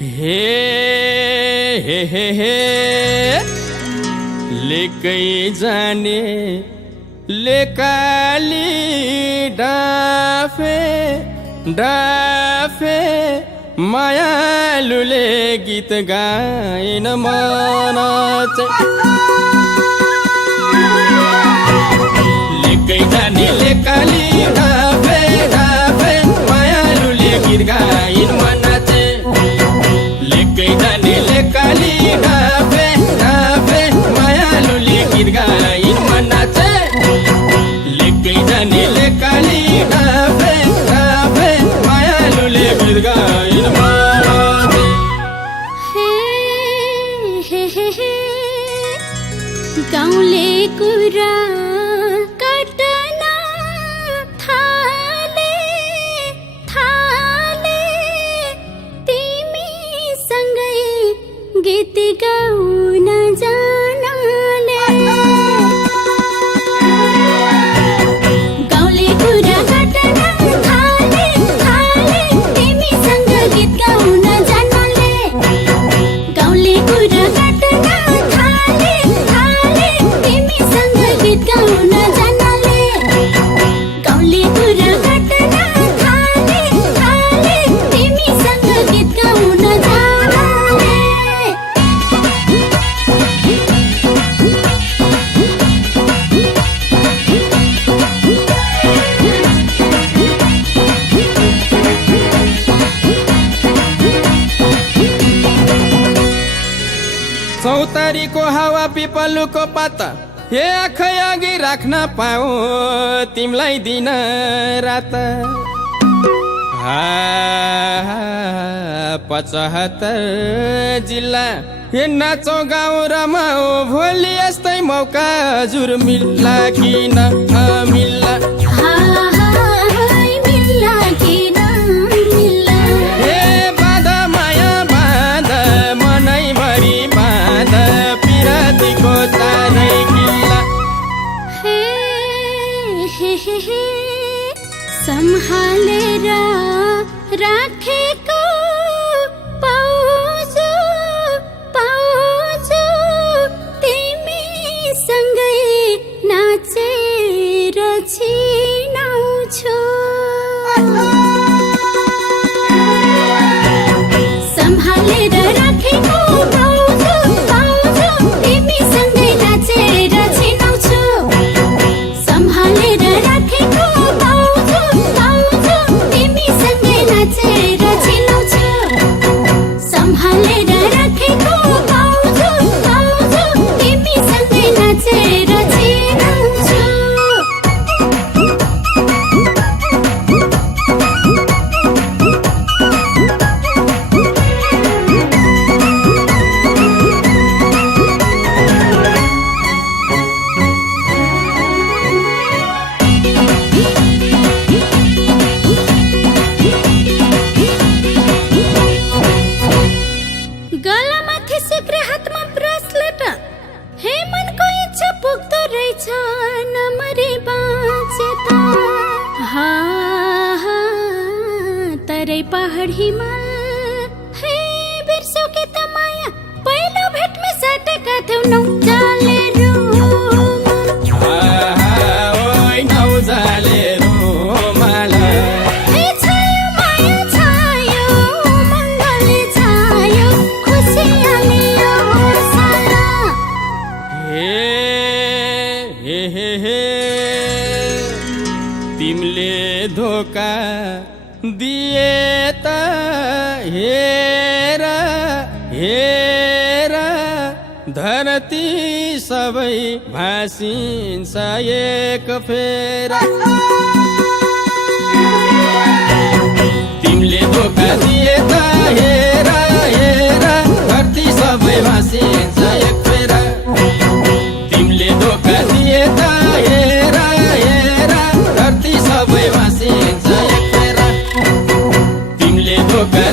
हे हे हे हे लेकै जाने लेकाली डाफे डाफे मायालुले गीत गाइन मन लेकै जाने लेकाली डाफे डाफे मायालुले गीत गाइन मन लेकै जाने लेकाली डाफे डाफे मायालुले गीत गाइन मन लेकै जाने लेकाली डाफे डाफे मायालुले गीत गाइन मन गाउँले कुरा काट्न थाले थाले तिमीसँगै गीत गाउन जानले गाउँले कुरा काट्न थाले थाले तिमीसँग गीत गाउन जानले गाउँले कुरा काट्न थाले थाले तिमीसँग गीत गाउन जानले गाउँले कुरा काट्न थाले थाले तिमीसँग गीत गाउन जानले चौतारीको हावा पिपलुको पाता हे आँखै अघि राख्न पाऊ तिमलाई दिन रात 75 जिल्ला हे नाचो गाउँ रमाऊ भोलि यस्तै मौका हजुर मिल्ला कि नमिल्ला हे बाँध माया बाँध मनैभरि बाँध पिरातीको चारै किल्ला सम्हालेर राखेको पाउँछु पाउँछु तिमीसँगै नाचेर छिनाउँछु सम्हालेर राखेको पाउँछु पाउँछु तिमीसँगै नाचेर छिनाउँछु सम्हालेर राखेको पाउँछु पाउँछु तिमीसँगै नाचेर छिनाउँछु सम्हालेर राखेको पाउँछु पाउँछु तिमीसँगै नाचेर छिनाउँछु गलामाथि सिक्रे हातमा ब्रेसलेट हे मनको इच्छा पुग्दो रहेछ नमरी बाँचे त तरै पहाड हिमाल हे बिर्स्यौ के त माया पहिलो भेटमै साटेका थियौ नौजाले ओइ नौजाले रोमाला हे छायो माया छायो मङ्गलले छायो खुसियाली यो साला हे तिमले धोका दिए त हेर हेर धरती सबै भासिन्छ एक फेरा तिमले धोका दिए त हेर हेर धरती सबै भासिन्छ एक फेरा तिमले धोका दिए त हेर हेर धरती सबै भासिन्छ एक फेरा तिमले धोका